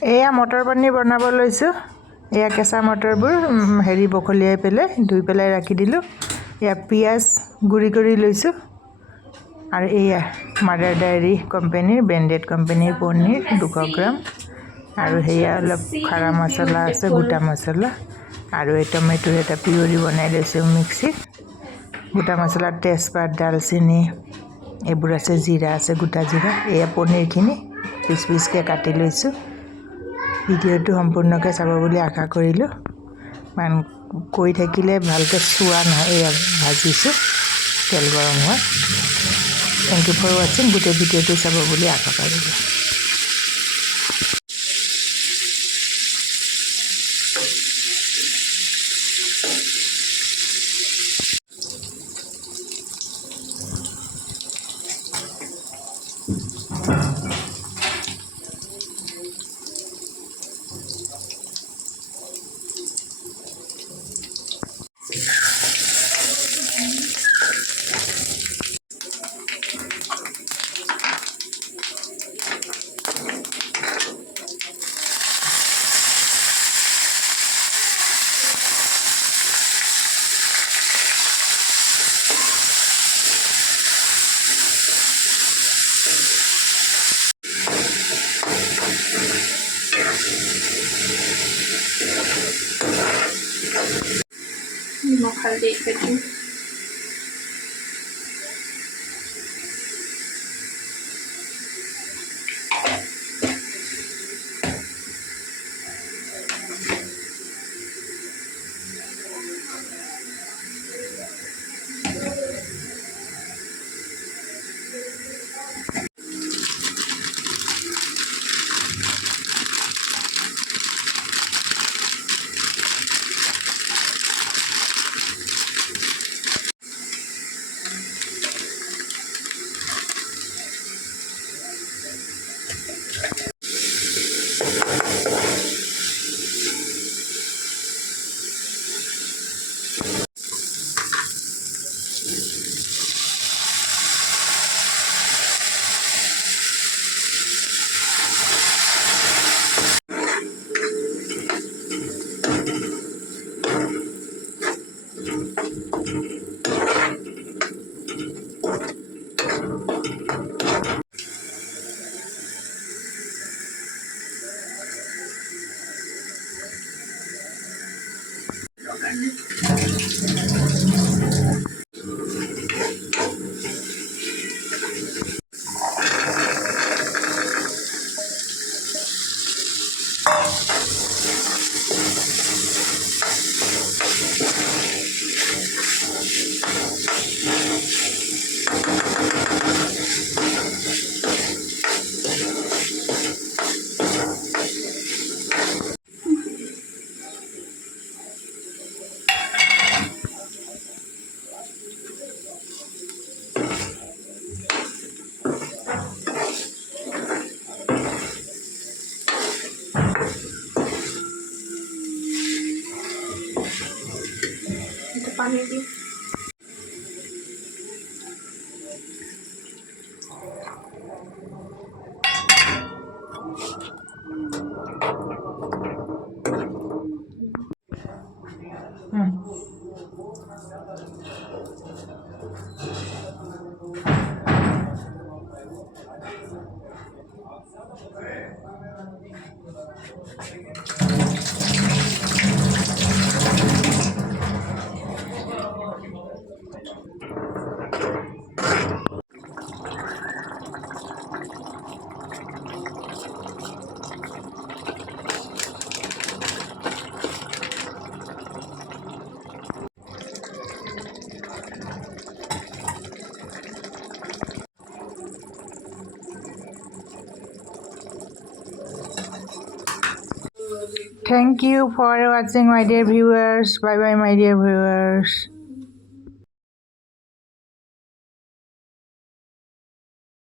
এয়া মটৰ পনীৰ বনাব লৈছোঁ এয়া কেঁচা মটৰবোৰ হেৰি বখলিয়াই পেলাই ধুই পেলাই ৰাখি দিলোঁ এয়া পিঁয়াজ গুড়ি কৰি লৈছোঁ আৰু এয়া মাদাৰ ডায়েৰী কোম্পানীৰ ব্ৰেণ্ডেড কোম্পানীৰ পনীৰ 200 গ্ৰাম আৰু সেয়া অলপ খাৰা মছলা আছে গোটা মছলা আৰু এই টমেটোৰ এটা পিউৰি বনাই লৈছোঁ মিক্সিত গোটা মছলা তেজপাত দালচিনি এইবোৰ আছে জিৰা আছে গোটা জিৰা এয়া পনীৰখিনি পিচ পিচকৈ কাটি লৈছোঁ ভিডিঅ'টো সম্পূৰ্ণকৈ চাব বুলি আশা কৰিলোঁ মান কৈ থাকিলে ভালকৈ চোৱা নহয় এয়া ভাজিছোঁ তেল গৰম হোৱা থেংক ইউ ফৰ ৱাচিং গোটেই ভিডিঅ'টো চাব বুলি আশা কৰিলোঁ মখ-হালধি দিম পানী দিম Thank you for watching my dear viewers. Bye bye my dear viewers.